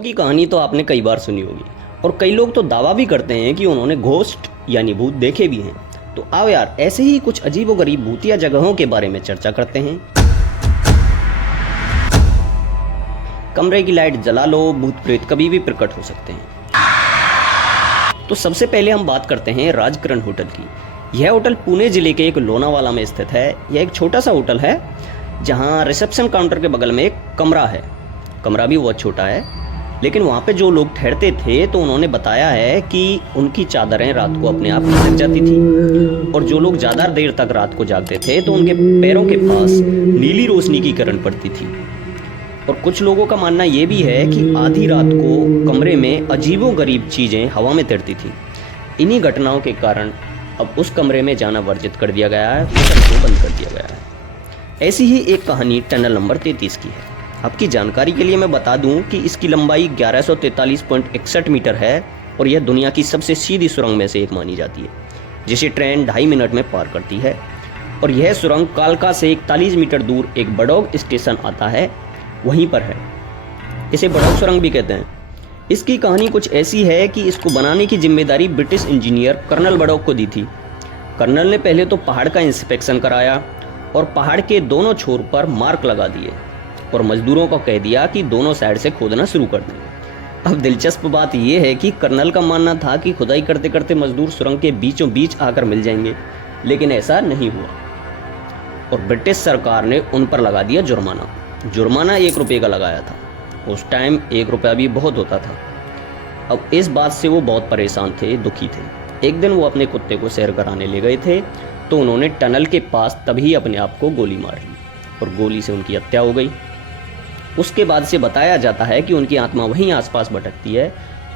की कहानी तो आपने कई बार सुनी होगी और कई लोग तो दावा भी करते हैं कि उन्होंने घोस्ट यानी भूत देखे भी हैं। तो आओ यार ऐसे ही कुछ अजीबोगरीब भूतिया जगहों के बारे में चर्चा करते हैं। कमरे की लाइट जला लो, भूत प्रेत कभी भी प्रकट हो सकते हैं। तो सबसे पहले हम बात करते हैं राजकरण होटल की। यह होटल पुणे जिले के एक लोनावाला में स्थित है। यह एक छोटा सा होटल है जहां रिसेप्शन काउंटर के बगल में एक कमरा है। कमरा भी बहुत छोटा है, लेकिन वहाँ पे जो लोग ठहरते थे तो उन्होंने बताया है कि उनकी चादरें रात को अपने आप खिसक जाती थी और जो लोग ज़्यादा देर तक रात को जागते थे तो उनके पैरों के पास नीली रोशनी की किरण पड़ती थी। और कुछ लोगों का मानना ये भी है कि आधी रात को कमरे में अजीबोगरीब चीज़ें हवा में तैरती थी। इन्हीं घटनाओं के कारण अब उस कमरे में जाना वर्जित कर दिया गया है, होटल को बंद कर दिया गया है। ऐसी ही एक कहानी टनल नंबर 33 की है। आपकी जानकारी के लिए मैं बता दूं कि इसकी लंबाई 1143.61 मीटर है और यह दुनिया की सबसे सीधी सुरंग में से एक मानी जाती है, जिसे ट्रेन 2.5 मिनट में पार करती है। और यह सुरंग कालका से 41 मीटर दूर एक बड़ौग स्टेशन आता है, वहीं पर है। इसे बड़ौग सुरंग भी कहते हैं। इसकी कहानी कुछ ऐसी है कि इसको बनाने की जिम्मेदारी ब्रिटिश इंजीनियर कर्नल बड़ौग को दी थी। कर्नल ने पहले तो पहाड़ का इंस्पेक्शन कराया और पहाड़ के दोनों छोर पर मार्क लगा दिए और मजदूरों को कह दिया कि दोनों साइड से खोदना शुरू कर दें। अब दिलचस्प बात यह है कि कर्नल का मानना था कि खुदाई करते करते मजदूर सुरंग के बीचों बीच आकर मिल जाएंगे, लेकिन ऐसा नहीं हुआ और ब्रिटिश सरकार ने उन पर लगा दिया जुर्माना। जुर्माना 1 रुपये का लगाया था। उस टाइम 1 रुपया भी बहुत होता था। अब इस बात से वो बहुत परेशान थे, दुखी थे। एक दिन वो अपने कुत्ते को सैर कराने ले गए थे तो उन्होंने टनल के पास तभी अपने आप को गोली मार ली और गोली से उनकी हत्या हो गई। उसके बाद से बताया जाता है कि उनकी आत्मा वहीं आसपास भटकती है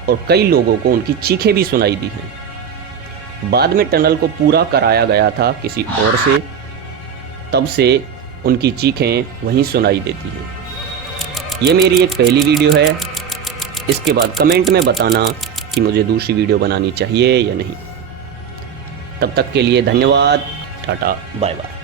और कई लोगों को उनकी चीखें भी सुनाई दी हैं। बाद में टनल को पूरा कराया गया था किसी और से, तब से उनकी चीखें वहीं सुनाई देती हैं। ये मेरी एक पहली वीडियो है। इसके बाद कमेंट में बताना कि मुझे दूसरी वीडियो बनानी चाहिए या नहीं। तब तक के लिए धन्यवाद। Tata bye bye.